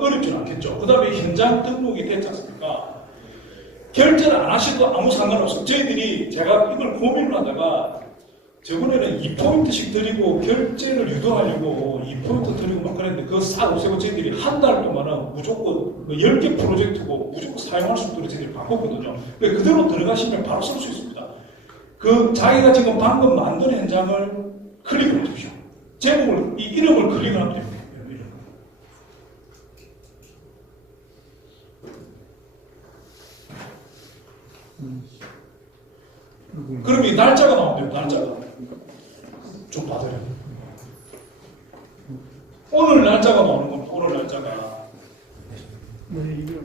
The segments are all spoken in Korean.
어렵진 않겠죠. 그 다음에 현장 등록이 됐지 않습니까? 결제를 안 하셔도 아무 상관없어요. 저희들이 제가 이걸 고민을 하다가 저번에는 2포인트씩 드리고 결제를 유도하려고 2포인트 드리고 막 그랬는데 그거 싹 없애고 저희들이 한 달 동안은 무조건 10개 프로젝트고 무조건 사용할 수 있도록 저희들이 바꿨거든요. 그대로 들어가시면 바로 쓸 수 있습니다. 그 자기가 지금 방금 만든 현장을 클릭을 해주십시오. 제목을, 이 이름을 클릭을 하면 됩니다. 그러면 이 날짜가 나오면 날짜가 좀 받아요. 오늘 날짜가 나오는 겁니다. 오늘 날짜가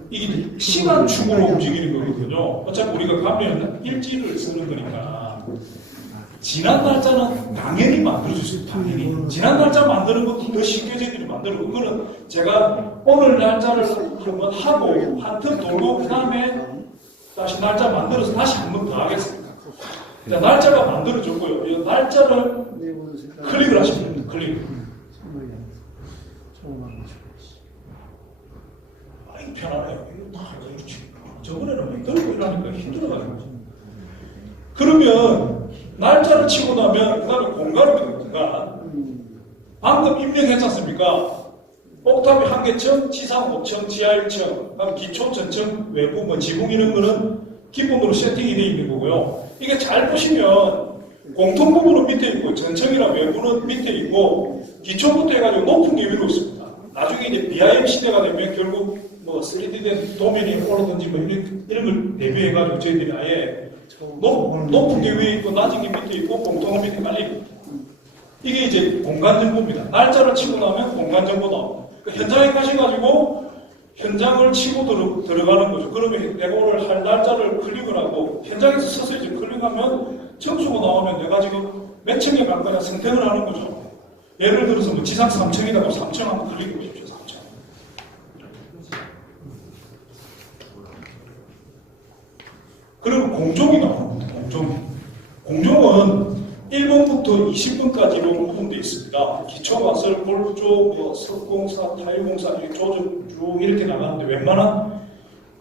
이게 시간축으로 움직이는 거거든요. 어차피 우리가 가면 일지를 쓰는 거니까 지난 날짜는 당연히 만들어줄 수 있어요. 당연히 지난 날짜 만드는 것도 더 쉽게 저희들이 만들고 그거는 제가 오늘 날짜를 한번 하고 한 턴 돌고 그 다음에 다시 날짜 만들어서 다시 한 번 더 하겠습니다. 자, 날짜가 만들어졌고요. 이 날짜를 클릭을 하시면 됩니다. 클릭. 아이, 편하네요. 이거 다 그렇지. 저번에는 들고 이러니까 힘들어가지고. 그러면 날짜를 치고 나면 그 다음에 공간입니다. 공간. 방금 입력했지 않습니까? 옥탑이 한계층, 지상 5층, 지하 1층, 그다음 기초, 전층, 외부, 지붕 이런 거는 기본으로 세팅이 되어 있는 거고요. 이게 잘 보시면 공통 부분은 밑에 있고 전층이랑 외부는 밑에 있고 기초부터 해가지고 높은 게 위로 있습니다. 나중에 이제 BIM 시대가 되면 결국 뭐 3D된 도면이 오르든지 뭐 이런 걸 대비해가지고 저희들이 아예 높은 게 위에 있고 낮은 게 밑에 있고 공통은 밑에 깔리고 이게 이제 공간 정보입니다. 날짜를 치고 나면 공간 정보 나옵니다. 현장에 가셔가지고 현장을 치고 들어가는 거죠. 그러면 내가 오늘 할 날짜를 클릭을 하고 현장에서 서서 이제 클릭하면 청수가 나오면 내가 지금 몇 층에 갈 거냐 선택을 하는 거죠. 예를 들어서 뭐 지상 3층이다. 3층 한번 클릭해 보십시오. 3층. 그리고 공종이 나오는 겁니다. 공종은 1번부터 20번까지로 구분되어 있습니다. 기초건설, 골조, 석공사, 타일공사 이렇게 쭉 이렇게 나가는데 웬만한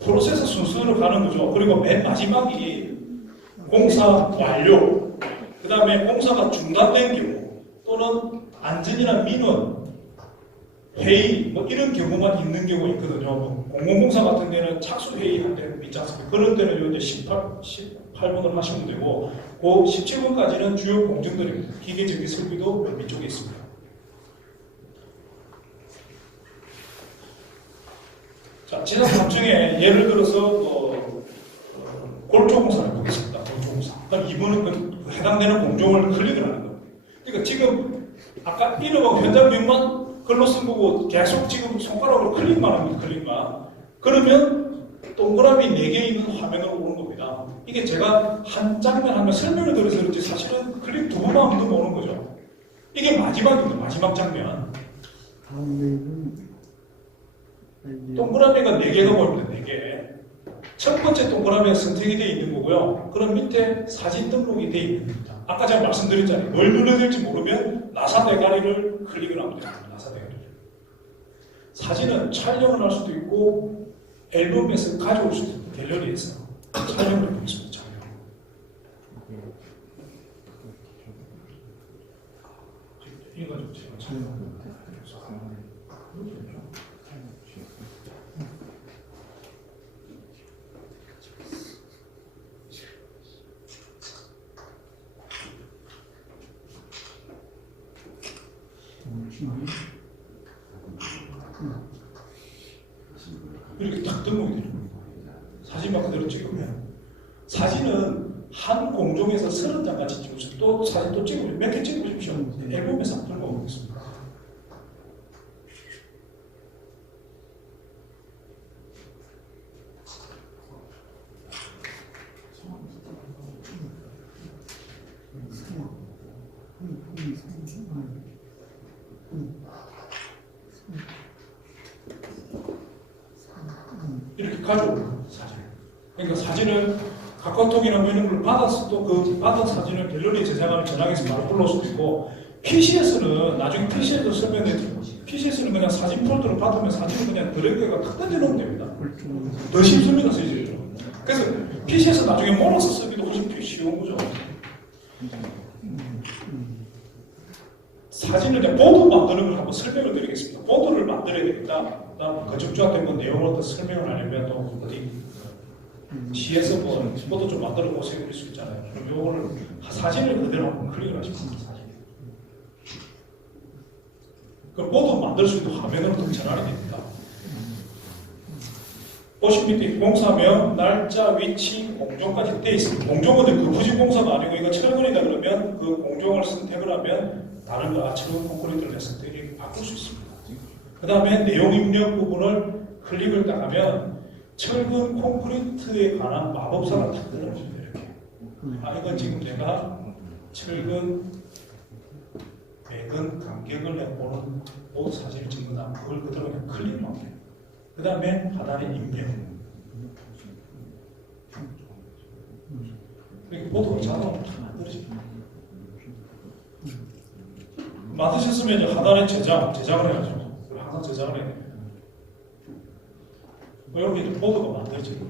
프로세스 순서로 가는 거죠. 그리고 맨 마지막이 공사 완료, 그 다음에 공사가 중단된 경우 또는 안전이나 민원, 회의 뭐 이런 경우만 있는 경우가 있거든요. 뭐 공공공사 같은 데는 착수회의 한 대 있지 않습니까? 그런 데는 이제 18번을 하시면 되고 그 17번까지는 주요 공정들입니다. 기계적인 설비도 맨 밑쪽에 있습니다. 자, 지상 3층에 예를 들어서 골조공사를 보겠습니다. 골조공사. 그럼 이번은 해당되는 공정을 클릭을 하는 겁니다. 그러니까 지금 아까 이름하고 현장명만 글로 쓴 거고 계속 지금 손가락으로 클릭만 합니다. 클릭만. 그러면 동그라미 4개 있는 화면으로 오는 겁니다. 이게 제가 한 장면 하면 설명을 드려서 그렇지 사실은 클릭 2번만 하면 오는 거죠. 이게 마지막입니다. 마지막 장면. 동그라미가 4개가 보입니다. 4개. 첫 번째 동그라미가 선택이 되어 있는 거고요. 그럼 밑에 사진 등록이 되어 있는 겁니다. 아까 제가 말씀드렸잖아요. 뭘 눌러야 될지 모르면 나사 대가리를 클릭을 하면 됩니다. 나사 대가리를. 사진은 촬영을 할 수도 있고 앨범에서 가져올 수도 있고 갤러리에서 촬영을 해보겠습니다. 촬영. 이거 제가 촬영을 이렇게 딱 등록이 되는 겁니다. 사진만 그대로 찍으면 사진은 한 공종에서 30장 같이 찍으시고 또 사진 또 찍으면 몇 개 찍으십시오. 앨범에서 한번 들고 오겠습니다. 이렇게 가져오는 사진. 그러니까 사진을 카카오톡이나 이런 걸 받아서 또 그 받은 사진을 갤러리에 저장하면 저장해서 바로 올라올 수도 있고 PC에서는 나중에 PC에서 설명해드리고 PC에서는 그냥 사진 폴더를 받으면 사진을 그냥 드래그가 탁 던져놓으면 됩니다. 더 쉽습니다, 실제로. 그래서 PC에서 나중에 모노서 쓰기도 훨씬 쉬운 거죠. 사진을 그냥 보드 만드는 걸 한번 설명을 드리겠습니다. 보드를 만들어야 되겠다. 그다음 건축주한테 뭐 내용을 어떤 설명을 하려면 또 어디 시에서 뭐 보드 좀 만들어 보세요 그럴 수 있잖아요. 그럼 요거를 사진을 그대로 한번 클릭을 하시면 됩니다. 그럼 보드 만들 수 있는 화면으로 또 전환이 됩니다. 보신 밑에 공사명, 날짜, 위치, 공종까지 되어 있습니다. 공종은 그 부지 공사가 아니고 이거 철근이다 그러면 그 공종을 선택을 하면 다른 거 철근 콘크리트를 했을 때 이렇게 바꿀 수 있습니다. 그 다음에 내용 입력 부분을 클릭을 딱 하면 철근 콘크리트에 관한 마법사가 딱 들어옵니다. 이렇게. 이건 지금 내가 철근 배근 간격을 내보는 보드 사진을 찍는다. 그걸 그대로 그냥 클릭만 해요. 그 다음에 하단에 입력. 이렇게 보드가 자동으로 다 만들어집니다. 만드셨으면 이제 하단에 제작을 해야죠. 항상 제작을 해야 됩니다. 여기 이제 보드가 만들어지고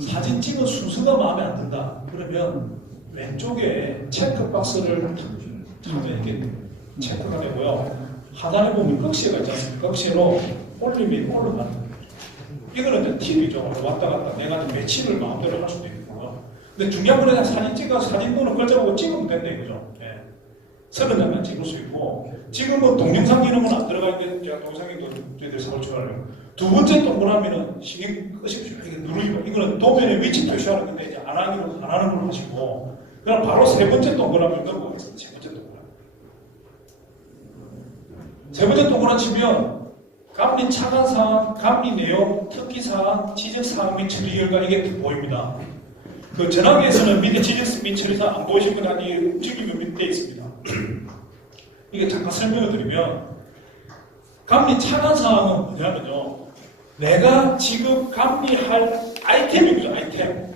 사진 찍은 순서가 마음에 안 든다. 그러면 왼쪽에 체크박스를 하면 이렇게 체크가 되고요. 하단에 보면 꺽쇠가 있지 않습니까? 꺽쇠로 올리면 올라가는 거예요. 이거는 이제 팁이죠. 왔다 갔다 내가 매치를 마음대로 할 수도 있고. 근데 중요한 건 그냥 사진 찍어서 사진 또는 글자보고 찍으면 된다 이거죠. 예. 30장만 찍을 수 있고 지금 뭐 동영상 기능은 안 들어가 있는데 제가 동영상에도 저희들 설치하려고 두 번째 동그라미는 신경 끄십시오. 이게 누르기만. 이거는 도면의 위치 표시하는 건데 이제 안 하는 걸로 하시고 그럼 바로 세 번째 동그라미를 넘어가겠습니다. 세 번째 동그라미. 세 번째 동그라미 치면 감리 차관 사항, 감리 내용, 특기 사항, 지적 사항 및 처리 결과 이게 보입니다. 그 전화기에서는 밑에 지적 및 처리 사항 안 보이시면 아니 움직이면 밑에 있습니다. 이게 잠깐 설명을 드리면 감리 차관 사항은 뭐냐면요. 내가 지금 감리할 아이템입니다. 아이템.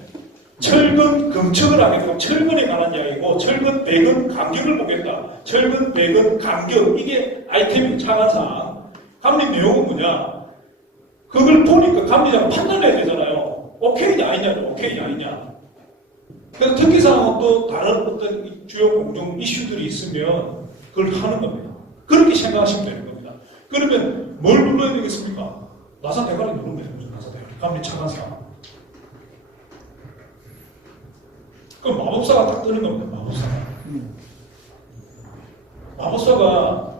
철근 검측을 하게 되고 철근에 관한 이야기고 철근 배근 간격을 보겠다. 철근 배근 간격 이게 아이템이 차관사항. 감리 내용은 뭐냐? 그걸 보니까 감리자가 판단해야 되잖아요. 오케이냐 아니냐, 오케이냐 아니냐. 그래서 특기사항은 또 다른 어떤 주요 공정 이슈들이 있으면 그걸 하는 겁니다. 그렇게 생각하시면 되는 겁니다. 그러면 뭘 눌러야 되겠습니까? 나사 대가리 누르면 되는 거죠. 나사 대가리. 감리 차관사항. 그럼 마법사가 딱 뜨는 겁니다. 마법사가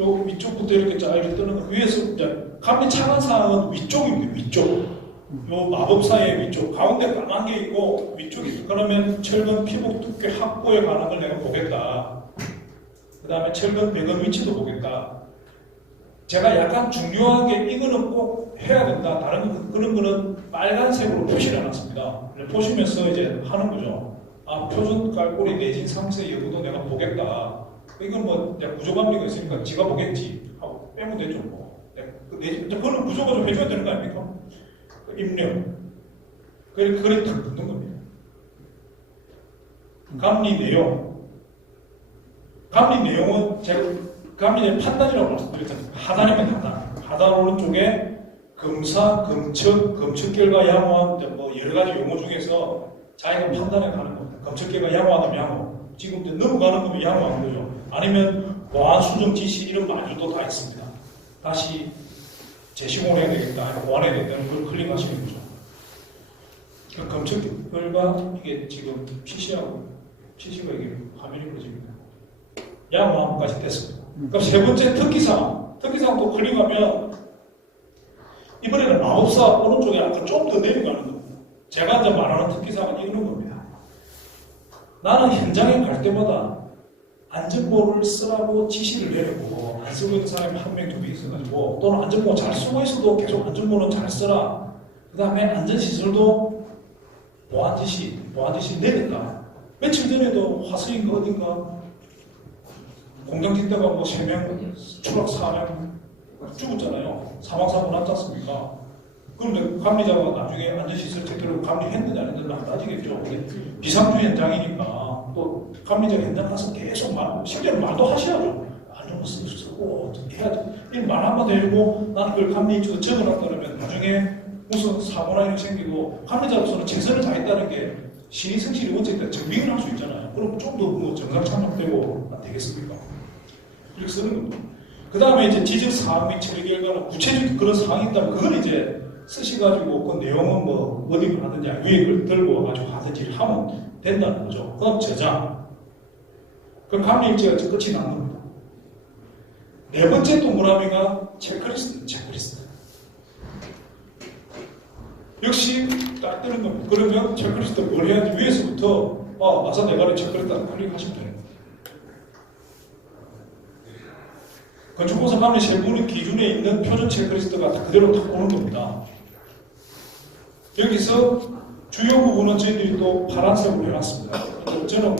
요 위쪽부터 이렇게 쫙 이렇게 뜨는 거 위에서 이제 감리 차관 사항은 위쪽입니다. 위쪽. 요 마법사의 위쪽. 가운데 까만 게 있고 위쪽이 있어. 그러면 철근 피복 두께 확보에 관한 걸 내가 보겠다. 그 다음에 철근 배근 위치도 보겠다. 제가 약간 중요하게 이거는 꼭 해야 된다. 다른 그런 거는 빨간색으로 표시를 해놨습니다. 보시면서 이제 하는 거죠. 표준 깔꼬리 내진 상세 여부도 내가 보겠다. 이건 뭐 구조감리가 있으니까 지가 보겠지 하고 빼면 되죠. 뭐. 그거는 구조가 좀 해줘야 되는 거 아닙니까? 입력. 그래 딱 붙는 겁니다. 감리 내용. 감리 내용은 제가 감리의 판단이라고 말씀드렸잖아요. 하단이면 하단 오른쪽에 검사, 검측 결과 양호한 뭐 여러 가지 용어 중에서 자기가 판단해 가는 겁니다. 검측 결과 양호하면 양호. 지금 넘어가는 거면 양호한 거죠. 아니면 보안 수정 지시 이런 말들도 다 있습니다. 다시 재시공해야 되겠다, 아니면 보완해야 되겠다는 걸 클릭하시는 거죠. 그 검측 결과 이게 지금 PC가 이게 화면이 그려집니다. 양호함까지 됐습니다. 그럼 세 번째 특기사항 또 클릭하면 이번에는 마법사 오른쪽에 아까 좀 더 내려가는 겁니다. 제가 이제 말하는 특기사항은 이런 겁니다. 나는 현장에 갈 때마다 안전모를 쓰라고 지시를 내려보고 안 쓰고 있는 사람이 한 명, 두 명 있어가지고 또는 안전모 잘 쓰고 있어도 계속 안전모는 잘 쓰라. 그 다음에 안전시설도 보안 지시 내렸다. 며칠 전에도 화성인가 어딘가 공장 뒷다가 뭐 3명, 추락 4명 죽었잖아요. 사망사고 났지 않습니까? 그러면 감리자가 나중에 안전시설 제대로 감리했느냐 안 했느냐 따지겠죠. 비상주 현장이니까 또 감리자 현장 가서 계속 실제로 말도 하셔야죠. 안전 쓰고 해야죠. 이 말 한마디 해주고 나는 그걸 감리인지도 적어놨다 그러면 나중에 무슨 사고나 이런 생기고 감리자로서는 최선을 다했다는 게 신의 성실이 원칙에 증명을 할 수 있잖아요. 그럼 좀 더 뭐 정상 참작되고 안 되겠습니까? 이렇게 쓰는 겁니다. 그 다음에 이제 지적 사항 및 처리 결과는 구체적인 그런 사항이 있다면 그걸 이제 쓰셔가지고 그 내용은 뭐 어디를 하든지 유익을 들고 와가지고 하든지 하면 된다는 거죠. 그럼 저장. 그럼 감리일지가 끝이 난 겁니다. 네 번째 동그라미가 체크리스트. 역시 딱 뜨는 겁니다. 그러면 체크리스트 뭘 해야 하는지 위에서부터 마사 내가리 체크리스트 클릭하시면 돼요. 건축공사 감리 세부는 기준에 있는 표준 체크리스트가 그대로 딱 오는 겁니다. 여기서 주요 부분은 저희들이 또 파란색으로 해놨습니다. 저는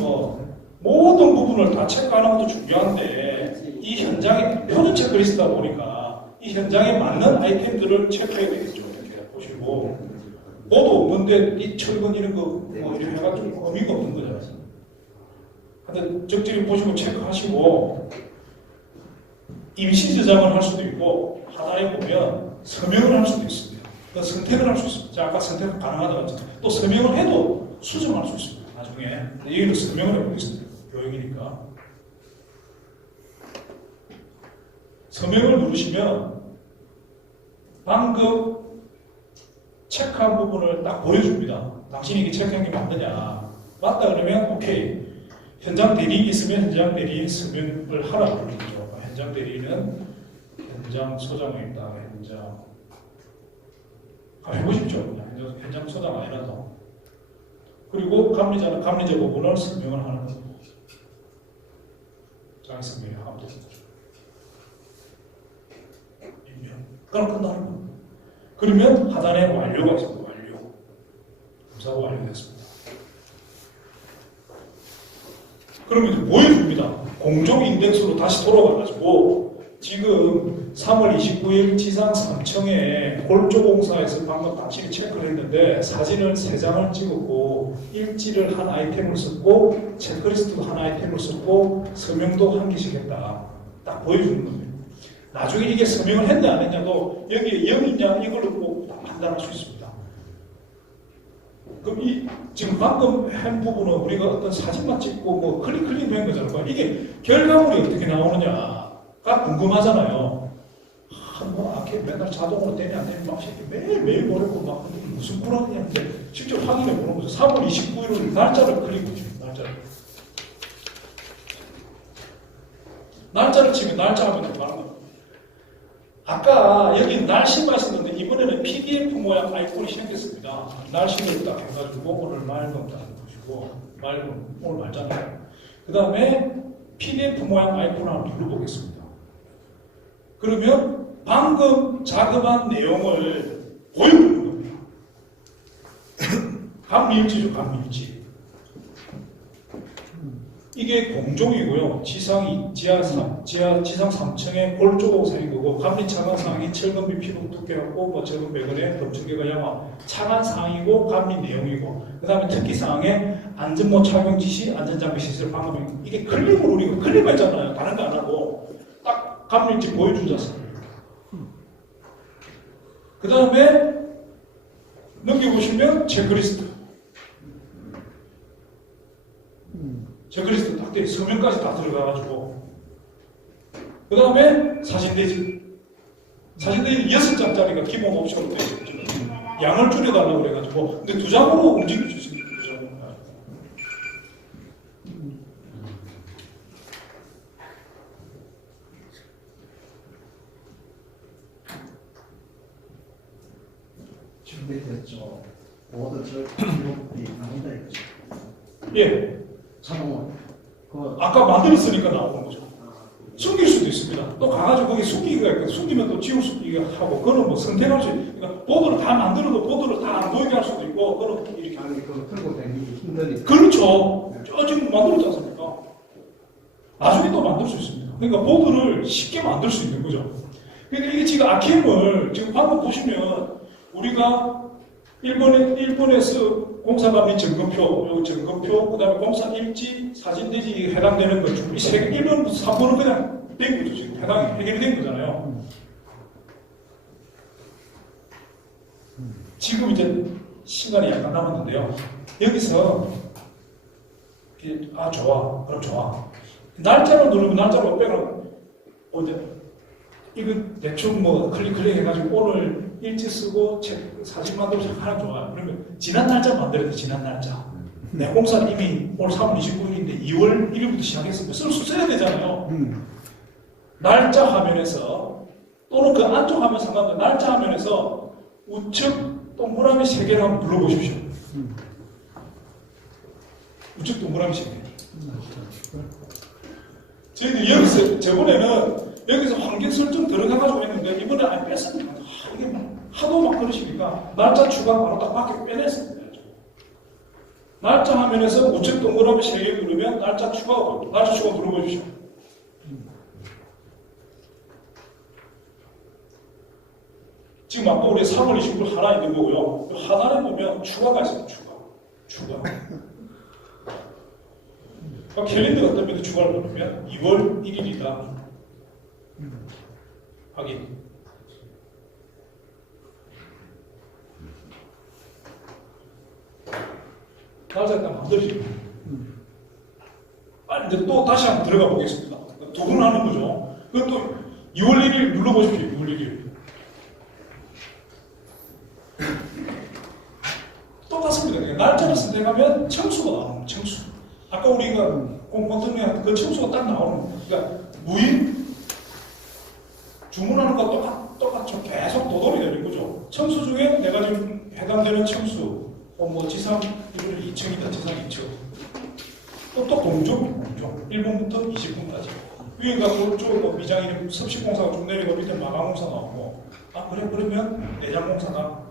모든 부분을 다 체크하는 것도 중요한데 이 현장에 표준 체크리스트다 보니까 이 현장에 맞는 아이템들을 체크해야 되겠죠. 이렇게 보시고 보도 없는데 이 철근 이런 거 이렇게 해가지고 의미가 없는 거잖아요. 하여튼 적절히 보시고 체크하시고 임시 저장을 할 수도 있고 하단에 보면 서명을 할 수도 있습니다. 그 선택을 할 수 있습니다. 자, 아까 선택 가능하다고 했잖아요. 또 서명을 해도 수정할 수 있습니다. 나중에 여기는 서명을 해보겠습니다. 교육이니까 서명을 누르시면 방금 체크한 부분을 딱 보여줍니다. 당신이 이게 체크한 게 맞느냐. 맞다 그러면 오케이. 현장 대리인이 있으면 현장 대리인 서명을 하라고 그러죠. 현장 대리인은 현장 소장입니다. 현장 해보십시오. 현장 소장 아니라도. 그리고 감리자는 감리자 부분을 설명을 하는 겁니다. 장 설명을 하면 됩니다. 그럼 끝나는 겁니다. 그러면 하단에 완료가 있습니다. 완료. 검사가 완료됐습니다. 그러면 이제 보여줍니다. 공정 인덱스로 다시 돌아가가지고 지금 3월 29일 지상 3층에 골조공사에서 방금 당신이 체크를 했는데 사진을 3장을 찍었고 일지를 한 아이템을 썼고 체크리스트도 한 아이템을 썼고 서명도 한 개씩 했다. 딱 보여주는 겁니다. 나중에 이게 서명을 했냐 안 했냐도 여기에 0이냐 이걸로 꼭 판단할 수 있습니다. 그럼 지금 방금 한 부분은 우리가 어떤 사진만 찍고 클릭한 거잖아요. 이게 결과물이 어떻게 나오느냐가 궁금하잖아요. 이렇게 맨날 자동으로 되냐 안 되냐 막 매일 보내고 막 무슨 불안이냐는데 직접 확인해 보는 거죠. 3월 29일을 날짜를 클릭해 줍니다. 날짜를 치면 날짜 하면 바로 나옵니다. 아까 여기 날씨만 있었는데 이번에는 PDF 모양 아이콘이 생겼습니다. 날씨를 딱 해가지고 오늘 맑음 딱 보시고 맑음 오늘 맑잖아요. 그 다음에 PDF 모양 아이콘 한번 눌러보겠습니다. 그러면 방금 작업한 내용을 보여주는 겁니다. 감리일지죠, 감리일지. 이게 공종이고요. 지상 3층에 골조공사인 거고 감리 차관 사항이 철근비 피부 두께하고 적은 배근에 덮층계가 양화 차관 사항이고 감리 내용이고 그 다음에 특기 사항에 안전모 착용 지시, 안전장비 시설 방법 이게 클릭으로 우리가 클릭했잖아요. 다른 거 안 하고 딱 감리일지 보여주지 않습니까? 그 다음에 넘겨보시면 체크리스트. 체크리스트 딱 돼, 서명까지 다 들어가가지고. 그 다음에 사진대지. 사진대지 6장짜리가 기본 옵션으로 되어 있죠. 양을 줄여달라고 그래가지고. 근데 2장으로 움직일 수 있습니다. 2장으로. 준비됐죠. 모든 기록이 아니다 이거죠. 예. 자동으로. 아까 만들었으니까 나오는 거죠. 숨길 수도 있습니다. 또 가가지고 거기 숨기기가 있고 숨기면 또 지울 수도 하고 그거는 뭐 선택할 수 있고 그러니까 보드를 다 만들어도 보드를 다 안 보이게 할 수도 있고 그거는 이렇게 아니 그거 틀고 다니기 힘드니까. 그렇죠. 저 지금 만들었지 않습니까? 나중에 또 만들 수 있습니다. 그러니까 보드를 쉽게 만들 수 있는 거죠. 그러니까 이게 지금 아캠을 지금 방금 보시면 우리가 일본에서 공사감리 점검표, 요 점검표, 그 다음에 공사 일지, 사진 대지에 해당되는 것 중, 이 세 개, 1번부터 3번은 그냥 된 거죠. 지금 해결이 된 거잖아요. 지금 이제 시간이 약간 남았는데요. 여기서, 좋아. 그럼 좋아. 날짜로 누르면 날짜로 빼고, 이거 대충 클릭 해가지고 오늘 일지 쓰고 사진 만들어서 하나 좋아요. 그러면 지난 날짜 만들어야 돼, 지난 날짜. 내 공사는 이미 오늘 3월 29일인데 2월 1일부터 시작했으니까 써야 되잖아요. 날짜 화면에서 또는 그 안쪽 화면 상관없는 날짜 화면에서 우측 동그라미 3개를 한번 눌러보십시오. 우측 동그라미 3개. 저희들 여기서 저번에는 여기서 환경 설정 들어가가지고 했는데 이번에 아예 뺐습니다. 이게 하도 막 그러시니까 날짜 추가 바로 딱 밖에 빼냈습니다. 날짜 화면에서 우측 동그라미 3개 누르면 날짜 추가 눌러보십시오. 지금 아까 우리 3월 29일 하나 있는 거고요. 하나를 보면 추가가 있어요. 추가. 캘린더 같은 데도 추가를 누르면 2월 1일이다. 확인. 날짜 딱 만들어지고. 이제 또 다시 한번 들어가 보겠습니다. 두 번 하는 거죠. 그것도 2월 1일 눌러보십시오. 2월 1일. 똑같습니다. 날짜를 선택하면 청수가 나오는 청수. 아까 우리가 공통점에 그 청수가 딱 나오는 거예요. 그러니까 무인 주문하는 거 똑같죠. 계속 도돌이 되는 거죠. 청수 중에 내가 지금 해당되는 청수, 지상, 이거는 2층이다, 지상 2층. 또 동종. 1번부터 20분까지. 위에가 그쪽 미장이 섭식공사가 쭉 내리고 밑에 마감공사 나오고, 그러면 내장공사가,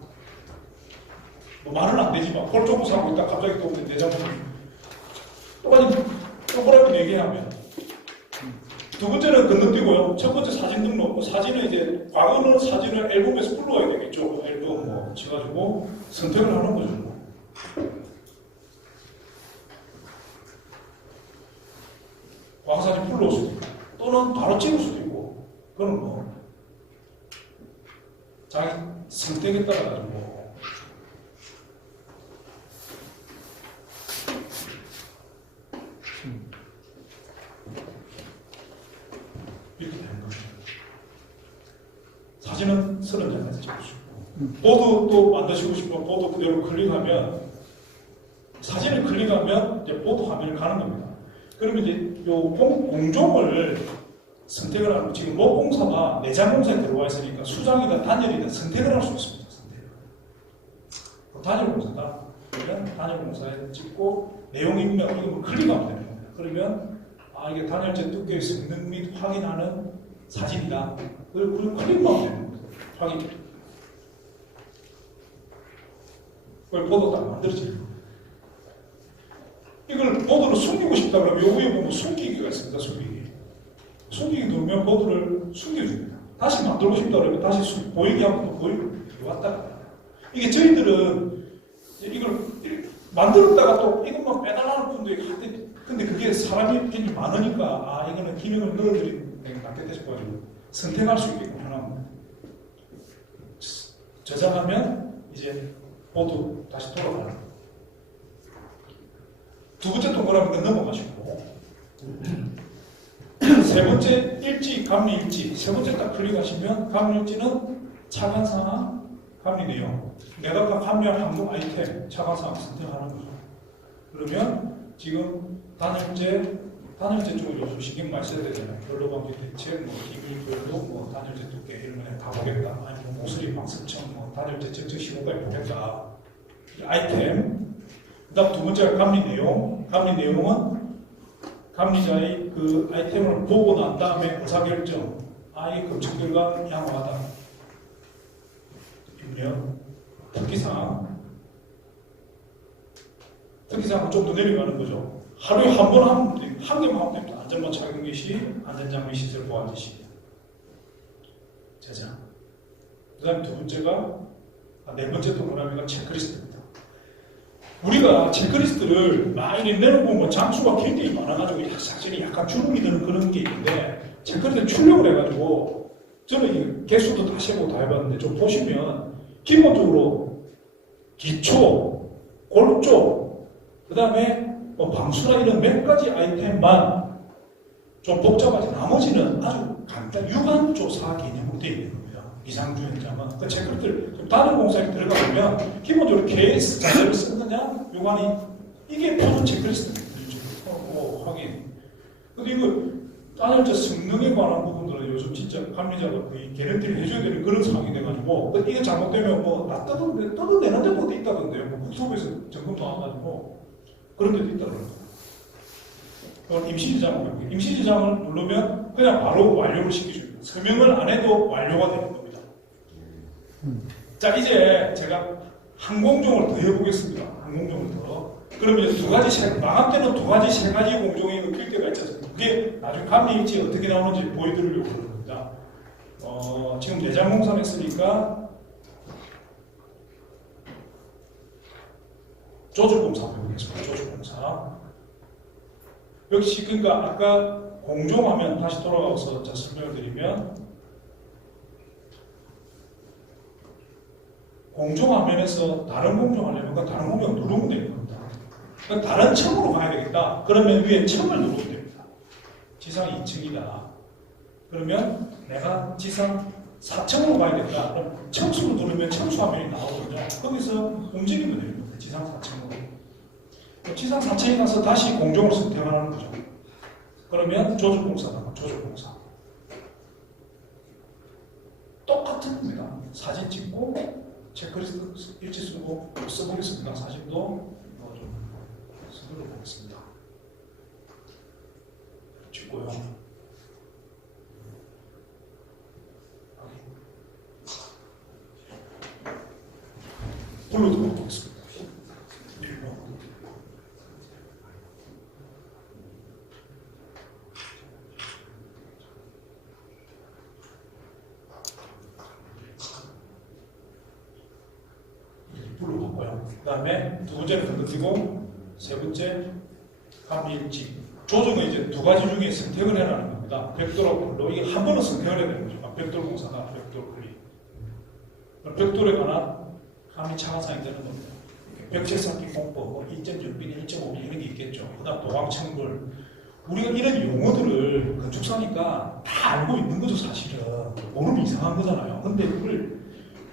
말은 안 되지만, 폴조공사 하고 있다 갑자기 또 내장공사. 똑같이 얘기하면. 두 번째는 건너뛰고요. 첫 번째 사진 등록. 사진은 이제, 과거는 사진을 앨범에서 불러와야 되겠죠. 앨범 쳐가지고 선택을 하는 거죠. 과거사진 불러올 수도 있고, 또는 바로 찍을 수도 있고, 그건 자기 선택에 따라가지고. 이렇게 되는 거죠. 사진은 30장에서 찍을 수 있고, 보드도 만드시고 싶으면 보드 그대로 클릭하면, 사진을 클릭하면 이제 보드 화면을 가는 겁니다. 그러면 이제 요 공종을 선택을 하면 지금 목공사가 내장공사에 들어와 있으니까 수장이든 단열이든 선택을 할 수 있습니다. 단열공사다. 그러면 단열공사에 찍고 내용 입력, 이거 클릭하면 되는 겁니다. 그러면 이게 단열재 두께의 성능 및 확인하는 사진이다. 그리고 클릭만 되는 겁니다. 확인. 그걸 보도 딱 만들어지는 겁니다. 이걸 보드를 숨기고 싶다 그러면 요 위에 보면 숨기기가 있습니다. 숨기기 누르면 보드를 숨겨줍니다. 다시 만들고 싶다 그러면 다시 보이게 하면 또 보이고 왔다 갔다. 이게 저희들은 이걸 만들었다가 또 이것만 빼달라는 분들이 한데, 근데 그게 사람이 굉장히 많으니까 이거는 기능을 넣어드리는 게 낫겠다 싶어가지고 선택할 수 있게끔 하나 저장하면 이제 보드 다시 돌아가는 거예요. 두 번째 동그라미는 넘어가시고, 세 번째 일지, 감리 일지, 세 번째 딱 클릭하시면 감리 일지는 차관사항, 감리 내용, 내가 아까 감리한 항목 아이템, 차관사항 선택하는 거죠. 그러면 지금 단열재 쪽으로 좀 신경 많이 써야 되잖아요. 결로방지 대책, 기밀별로, 단열재 두께 이런 거에 가보겠다. 아니면 모서리 방석청, 단열재 적정 시공까지 보겠다. 아이템. 그 다음 두 번째가 감리 내용. 감리 내용은 감리자의 그 아이템을 보고 난 다음에 의사결정. 이 검증 결과 양호하다. 입력. 특기사항. 특기사항은 좀 더 내려가는 거죠. 하루에 한 번 하면 됩니다. 한 개만 하면 됩니다. 안전망 착용 시, 안전장비 시설 보안 지시. 저장. 그 다음에 두 번째가 네 번째 또 뭐냐면 체크리스트입니다. 우리가 체크리스트를 많이 내려보면 장수가 굉장히 많아가지고 사실은 약간 주눅이 드는 그런 게 있는데 체크리스트 출력을 해가지고 저는 이 개수도 다시 해보고 다 해봤는데 좀 보시면 기본적으로 기초, 골조, 그 다음에 뭐 방수나 이런 몇 가지 아이템만 좀 복잡하지 나머지는 아주 간단 유관조사 개념으로 되어 있는 겁니다. 이상주 현장은 그 체크리스트를 다른 공사에 들어가보면 기본적으로 KS 자체를 쓰느냐 유관이 이게 표준 체크리스트입니다. 확인. 근데 이거 단열재 성능에 관한 부분들은 요즘 진짜 판매자가 거의 개런티를 해줘야 되는 그런 상황이 돼가지고 이게 잘못되면 뭐나 뜯어내는 데도 있다던데요. 뭐 국토부에서 점검 나와가지고 그런 데도 있다던데. 그걸 임시지장을 누르면 그냥 바로 완료를 시켜줍니다. 서명을 안 해도 완료가 되는 겁니다. 자, 이제 제가 항공종을 더 해보겠습니다. 항공종을 더. 그러면 이제 두 가지, 망할 때는 두 가지, 세 가지 공종이 낄 때가 있지 않습니까? 그게 나중에 감리일지 어떻게 나오는지 보여드리려고 그러는 겁니다. 지금 내장공사를 했으니까 조주공사 해보겠습니다. 조주공사. 역시 그러니까 아까 공종화면 다시 돌아가서 자 설명을 드리면 공종화면에서 다른 공종하려면 다른 공종 누르면 되는 겁니다. 그러니까 다른 층으로 가야 되겠다. 그러면 위에 층을 누르면 됩니다. 지상 2층이다. 그러면 내가 지상 4층으로 가야겠다. 그럼 층수를 누르면 층수 화면이 나오거든요. 거기서 움직이면 되는 겁니다. 지상 4층으로. 지상 4층에 가서 다시 공종을 선택하는 거죠. 그러면 조주공사다. 조주공사. 똑같은 겁니다. 사진 찍고 체크리스트 일치 쓰고 써보겠습니다. 사진도 좀 써보도록 하겠습니다. 찍고요. 불러도 보겠습니다. 불로 바꿔요. 그 다음에 두 번째는 건너뛰고 세 번째 감리일지. 조정은 이제 두 가지 중에 선택을 해라는 겁니다. 벽돌하고 불로. 이게 한 번은 선택을 해야 되는 거죠. 벽돌 공사나 벽돌 분리. 벽돌에 관한 감리 차관상이 되는 겁니다. 벽체 쌓기 공법, 1.6mm, 1.5mm 이런 게 있겠죠. 그 다음 도광청불. 우리가 이런 용어들을 건축사니까 다 알고 있는 거죠, 사실은. 모르면 이상한 거잖아요. 근데 그걸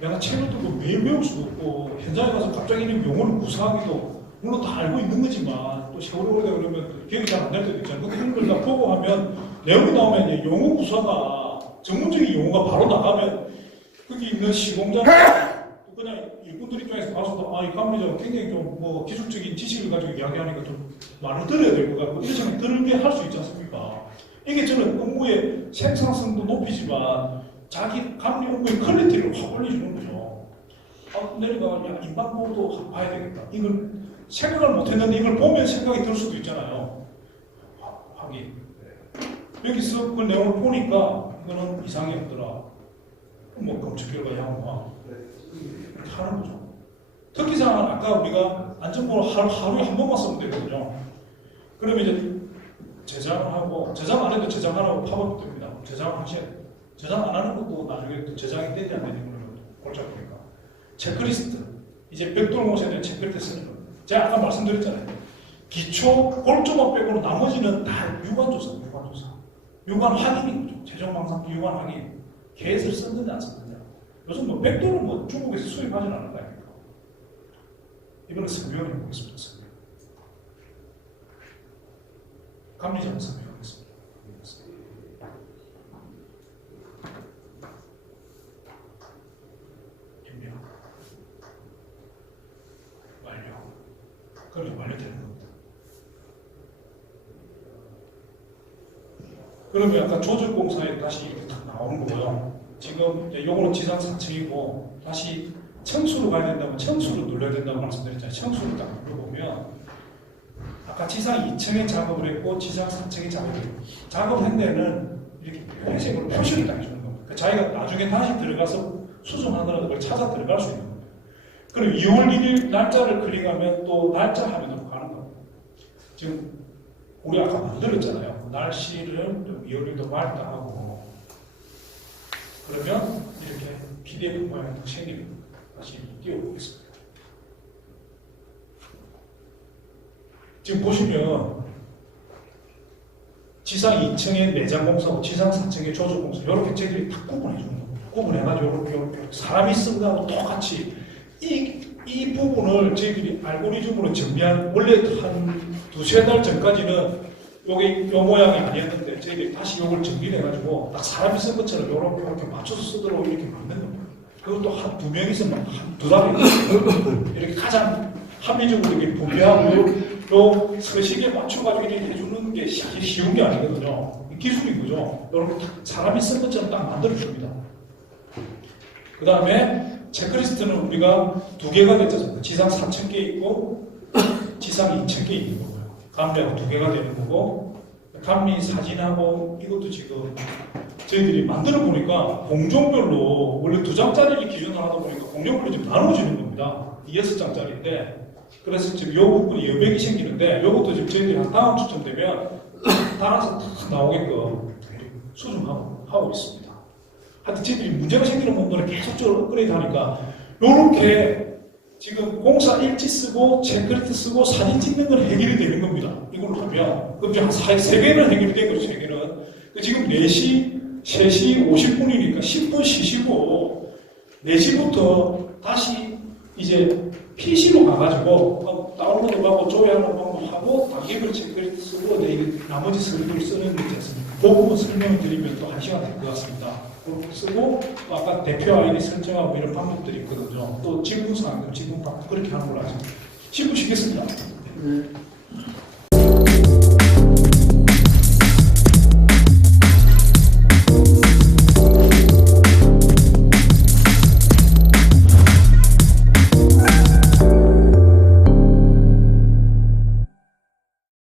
내가 책을 두고 매일 배울 수도 없고 현장에 가서 갑자기 이런 용어를 구사하기도 물론 다 알고 있는 거지만 또 세월이 오래되고 그러면 기억이 잘 안 날 때도 있잖아요. 근데 이런 걸 다 보고 하면 내용이 나오면 이제 용어 구사가 전문적인 용어가 바로 나가면 거기 있는 시공장 그냥 일꾼들 입장에서 봐서도 이 감리자가 굉장히 좀 뭐 기술적인 지식을 가지고 이야기하니까 좀 말을 들어야 될 것 같고 이런 생각이 들게 할 수 있지 않습니까? 이게 저는 업무의 생산성도 높이지만 자기 감리 업무의 퀄리티를 확 올려주는 거죠. 내가 인방보도 봐야 되겠다. 이걸 생각을 못했는데 이걸 보면 생각이 들 수도 있잖아요. 하긴 여기서 그 내용을 보니까 이거는 이상이 없더라. 뭐 검측 결과 양호화 이렇게 하는 거죠. 특기사항은 아까 우리가 안전번호 하루에 한 번만 쓰면 되거든요. 그러면 이제 제작을 하고 제작 안 해도 제작하라고 팝업 됩니다. 제작을 하셔야 돼요. 제작 안 하는 것도 나중에 또 제작이 되지 안 되는 걸 골자 보니까 체크리스트 이제 벽돌공사에 대한 체크리스트 쓰는 겁니다. 제가 아까 말씀드렸잖아요. 기초 골조만 빼고는 나머지는 다 유관조사, 유관 확인인 거죠. 최종 방산비 유관 확인. 계획을 썼느냐 안 썼느냐. 요즘 뭐 벽돌은 뭐 중국에서 수입하지는 않은 거 아닙니까? 이번에 설명해 보겠습니다. 설명. 감리자만 설명하겠습니다. 임명. 완료. 그럼 완료되는 겁니다. 그러면 약간 조직공사에 다시 이렇게 딱 나오는 거고요. 지금 요거는 지상 4층이고 다시 청수로 가야 된다면 청수를 눌러야 된다고 말씀드렸잖아요. 청수를 딱 눌러보면 아까 지상 2층에 작업을 했고 지상 4층에 작업을 했고 작업한 데는 이렇게 회색으로 표시를 딱 해주는 겁니다. 자기가 나중에 다시 들어가서 수정하더라도 그걸 찾아 들어갈 수 있는 겁니다. 그리고 2월 1일 날짜를 클릭하면 또 날짜 화면으로 가는 겁니다. 지금 우리 아까 만들었잖아요. 날씨를 2월 1일도 맑다하고 그러면 이렇게 PDF 모양이 생깁니다. 다시 띄워보겠습니다. 지금 보시면 지상 2층의 내장공사하고 지상 4층의 조조공사 이렇게 저희들이 다 구분해 주는 겁니다. 구분해가지고 이렇게 사람이 쓴 거하고 똑같이 이 부분을 저희들이 알고리즘으로 정리한 원래 한 두세 달 전까지는 요게 요 모양이 아니었는데 저희들이 다시 요걸 정리를 해가지고 딱 사람이 쓴 것처럼 요렇게 맞춰서 쓰도록 이렇게 만든 겁니다. 그것도 한 두 명이서 한두 달에 이렇게 가장 합리적으로 이렇게 분배하고 요 서식에 맞춰가지고 이렇게 해주는 게 쉬운 게 아니거든요. 기술인 거죠. 이렇게 사람이 쓴 것처럼 딱 만들어줍니다. 그 다음에 체크리스트는 우리가 두 개가 됐죠. 지상 4,000개 있고 지상 2,000개 있는 거고요. 감리하고 두 개가 되는 거고 감리 사진하고 이것도 지금 저희들이 만들어 보니까 공종별로 원래 2장짜리를 기준으로 하다 보니까 공종별로 지금 나눠지는 겁니다. 6장짜리인데 그래서 지금 이 부분이 여백이 생기는데 이것도 지금 저희들이 한 다음 주쯤 되면 따라서 다 나오게끔 수정하고 있습니다. 하여튼 저희들이 문제가 생기는 부분을 계속적으로 업그레이드 하니까 요렇게 지금 공사 일지 쓰고 체크리스트 쓰고 사진 찍는 건 해결이 되는 겁니다. 이걸로 하면 그럼 한 3개는 해결이 된 거죠. 3개는 지금 4시 3시 50분이니까 10분 쉬시고 4시부터 다시 이제 PC로 가가지고 다운로드하고 조회하는 방법하고 단계별 체크리스트 쓰고 나머지 서류를 쓰는 게 있지 않습니까? 그 부분 설명을 드리면 또 1시간 될 것 같습니다. 그렇게 쓰고 또 아까 대표 아이디 설정하고 이런 방법들이 있거든요. 또 질문사항, 질문방 그렇게 하는 걸로 아시죠? 10분 쉬겠습니다.